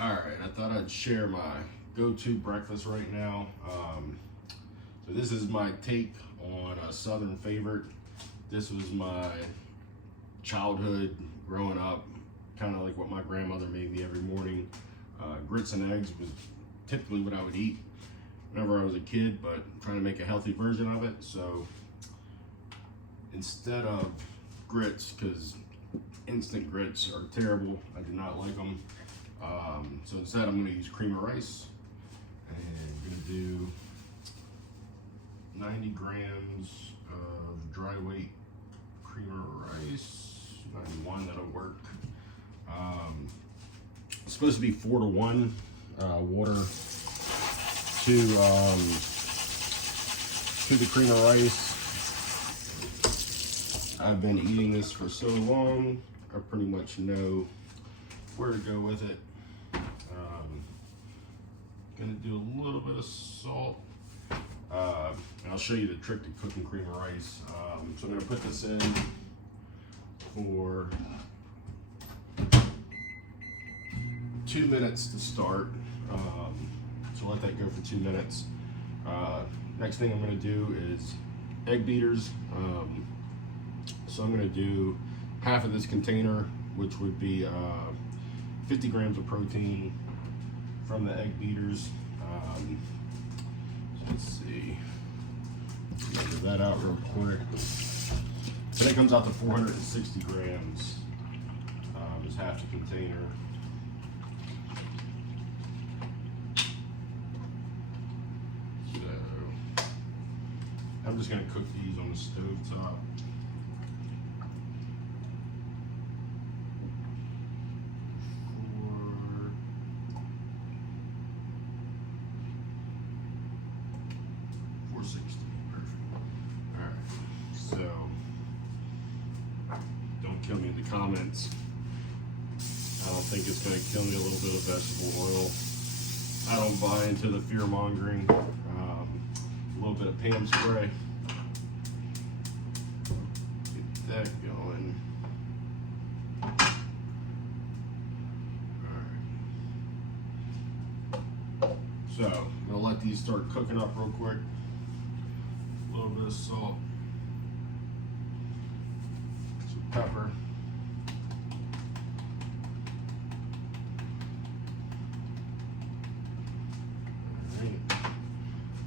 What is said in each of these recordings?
All right, I thought I'd share my go-to breakfast right now. So this is my take on a Southern favorite. This was my childhood growing up, kind of like what my grandmother made me every morning. Grits and eggs was typically what I would eat whenever I was a kid, but trying to make a healthy version of it. So instead of grits, because instant grits are terrible, I do not like them. So instead I'm gonna use cream of rice, and I'm gonna do 90 grams of dry weight cream of rice, 91, that'll work. It's supposed to be 4-to-1 water to the cream of rice. I've been eating this for so long, I pretty much know where to go with it. Gonna do a little bit of salt. And I'll show you the trick to cooking cream of rice. So I'm gonna put this in for 2 minutes to start. So let that go for 2 minutes. Next thing I'm gonna do is egg beaters. So I'm gonna do half of this container, which would be 50 grams of protein from the egg beaters. So let's see, measure that out real quick. So that comes out to 460 grams, is half the container. So I'm just gonna cook these on the stove top. Kill me in the comments. I don't think it's going to kill me a little bit of vegetable oil. I don't buy into the fear mongering. A little bit of Pam spray. Get that going. Alright. So, I'm going to let these start cooking up real quick. A little bit of salt. Pepper. Right.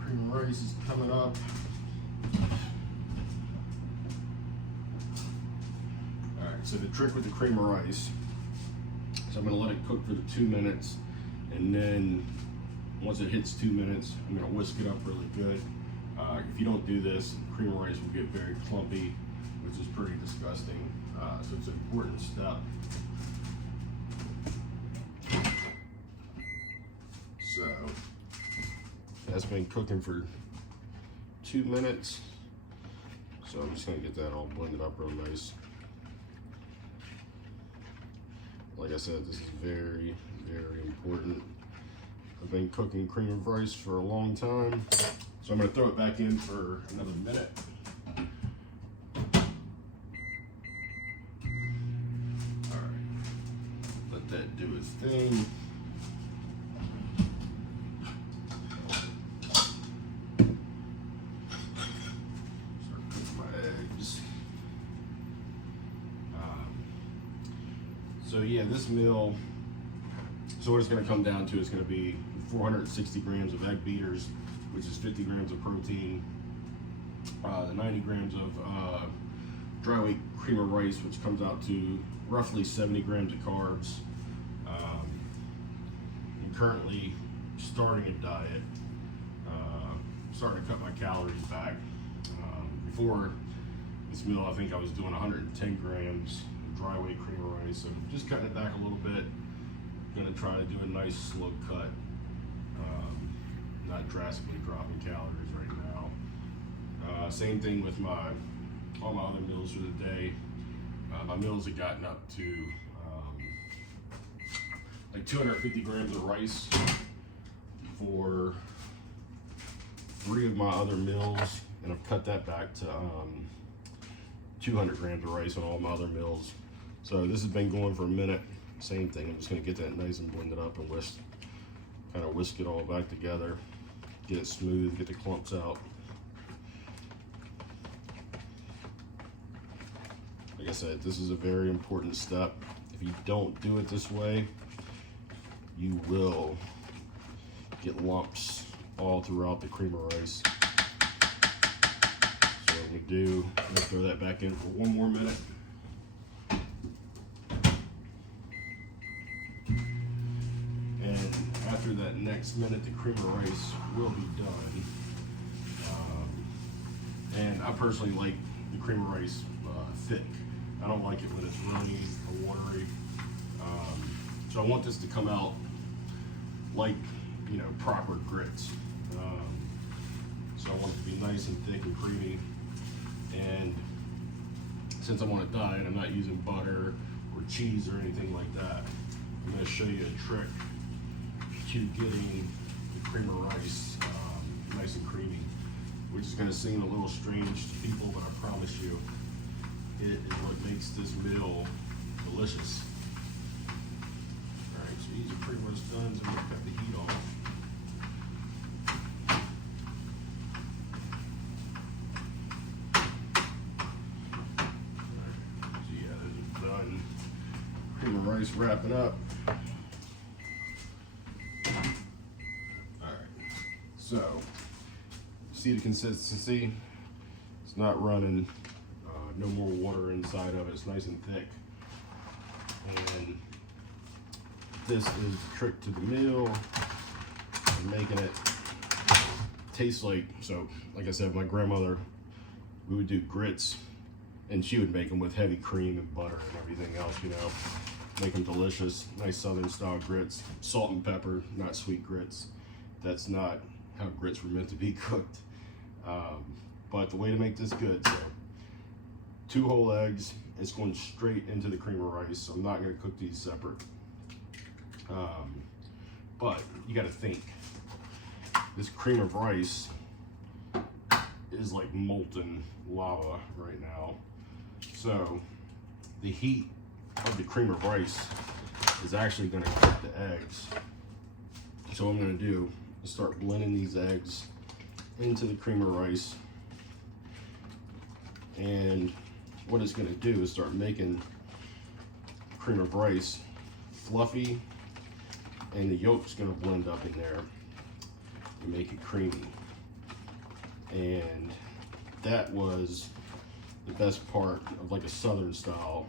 Cream of rice is coming up. Alright, so the trick with the cream of rice, so I'm going to let it cook for the 2 minutes, and then once it hits 2 minutes, I'm going to whisk it up really good. If you don't do this, cream of rice will get very clumpy, which is pretty disgusting. So it's an important step. So that's been cooking for 2 minutes. So I'm just gonna get that all blended up real nice. Like I said, this is very, very important. I've been cooking cream of rice for a long time. So I'm gonna throw it back in for another minute. That do its thing. Start cooking my eggs. So yeah, this meal, so what it's going to come down to is going to be 460 grams of egg beaters, which is 50 grams of protein, the 90 grams of dry weight cream of rice, which comes out to roughly 70 grams of carbs. I'm currently starting a diet, starting to cut my calories back. Before this meal, I think I was doing 110 grams of dry weight cream of rice, so just cutting it back a little bit. Gonna try to do a nice slow cut, not drastically dropping calories right now. Same thing with all my other meals for the day. My meals have gotten up to like 250 grams of rice for 3 of my other meals, and I've cut that back to 200 grams of rice on all my other meals. So this has been going for a minute. same thing. I'm just gonna get that nice and blended up and kind of whisk it all back together, get it smooth, get the clumps out. Like I said, this is a very important step. If you don't do it this way, you will get lumps all throughout the cream of rice. So what we do, I'm gonna throw that back in for one more minute. And after that next minute, the cream of rice will be done. And I personally like the cream of rice thick. I don't like it when it's runny or watery. So I want this to come out like, you know, proper grits. So I want it to be nice and thick and creamy. And since I'm on a diet, I'm not using butter or cheese or anything like that. I'm going to show you a trick to getting the cream of rice nice and creamy, which is going to seem a little strange to people, but I promise you, it is what makes this meal delicious. All right, so these are pretty much done, so I'm going to cut the heat off. So yeah, those are done. Cream of rice wrapping up. So, see the consistency? It's not running, no more water inside of it. It's nice and thick. And this is the trick to the meal, and making it taste like, so like I said, my grandmother, we would do grits, and she would make them with heavy cream and butter and everything else, you know. Make them delicious, nice Southern style grits, salt and pepper, not sweet grits. That's not how grits were meant to be cooked. But the way to make this good, so 2 whole eggs, it's going straight into the cream of rice. So I'm not gonna cook these separate. But you gotta think, this cream of rice is like molten lava right now. So the heat of the cream of rice is actually gonna cook the eggs. So what I'm gonna do, start blending these eggs into the cream of rice, and what it's going to do is start making cream of rice fluffy, and the yolk's going to blend up in there and make it creamy. And that was the best part of like a Southern style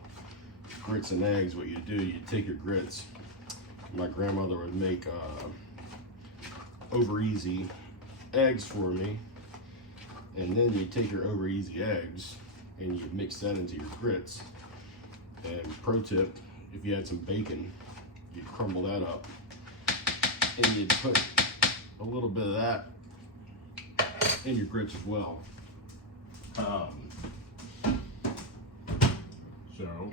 grits and eggs. What you do, you take your grits. My grandmother would make over easy eggs for me, and then you take your over easy eggs and you mix that into your grits. And pro tip, if you had some bacon, you crumble that up and you'd put a little bit of that in your grits as well. So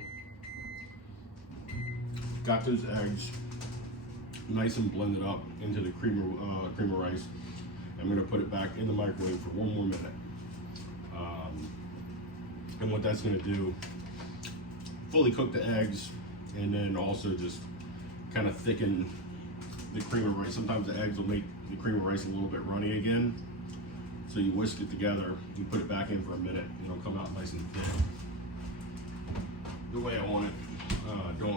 got those eggs nice and blended up into the cream of rice. I'm gonna put it back in the microwave for 1 more minute. And what that's gonna do, fully cook the eggs, and then also just kind of thicken the cream of rice. Sometimes the eggs will make the cream of rice a little bit runny again. So you whisk it together, you put it back in for a minute, and it'll come out nice and thick. The way I want it. I don't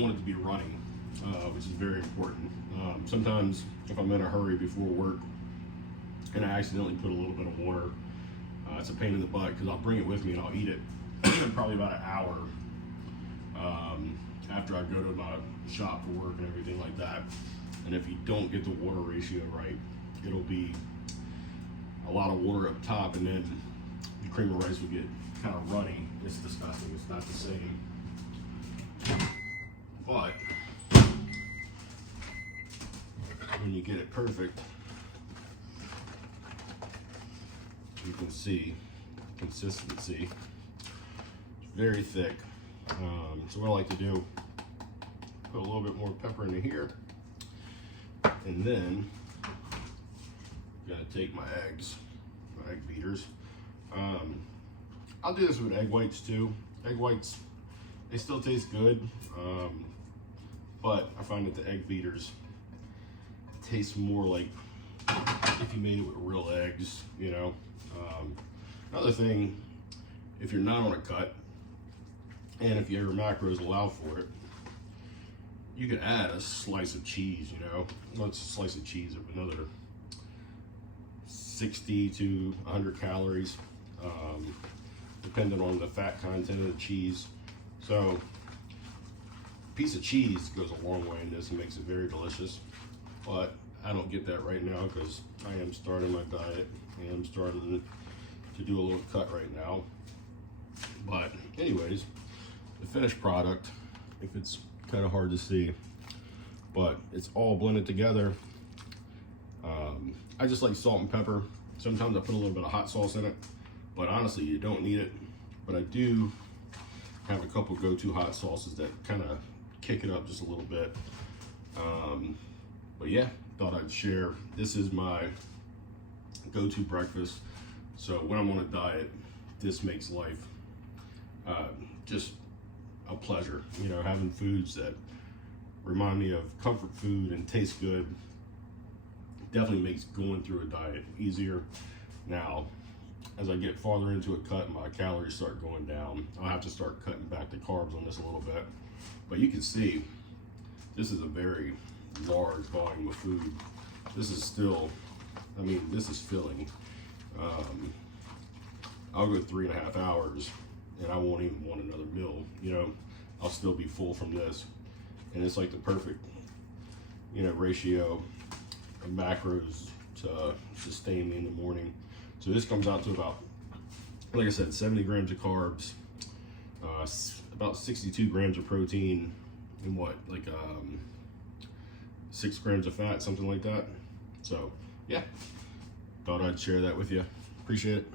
want it to be running. Which is very important. Sometimes if I'm in a hurry before work and I accidentally put a little bit of water, it's a pain in the butt, because I'll bring it with me and I'll eat it probably about an hour after I go to my shop for work and everything like that. And if you don't get the water ratio right, it'll be a lot of water up top, and then the cream of rice will get kind of runny. It's disgusting. It's not the same. But when you get it perfect, you can see consistency. It's very thick. So what I like to do, put a little bit more pepper into here, and then I'm gonna take my eggs, my egg beaters. I'll do this with egg whites too. Egg whites They still taste good, but I find that the egg beaters taste more like if you made it with real eggs, you know. Another thing, if you're not on a cut, and if your macros allow for it, you could add a slice of cheese, you know. Well, it's a slice of cheese of another 60 to 100 calories, depending on the fat content of the cheese. So a piece of cheese goes a long way in this and makes it very delicious. But I don't get that right now because I am starting my diet and I'm starting to do a little cut right now. But anyways, the finished product, if it's kind of hard to see, but it's all blended together. I just like salt and pepper. Sometimes I put a little bit of hot sauce in it, but honestly, you don't need it. But I do have a couple go-to hot sauces that kind of kick it up just a little bit. But yeah, thought I'd share. This is my go-to breakfast. So when I'm on a diet, this makes life just a pleasure. You know, having foods that remind me of comfort food and taste good definitely makes going through a diet easier. Now, as I get farther into a cut and my calories start going down, I'll have to start cutting back the carbs on this a little bit. But you can see, this is a very large volume of food. This is still, I mean, this is filling. I'll go 3.5 hours and I won't even want another meal, you know. I'll still be full from this. And it's like the perfect, you know, ratio of macros to sustain me in the morning. So this comes out to about, like I said, 70 grams of carbs, about 62 grams of protein, and what, like 6 grams of fat, something like that. So yeah, thought I'd share that with you. Appreciate it.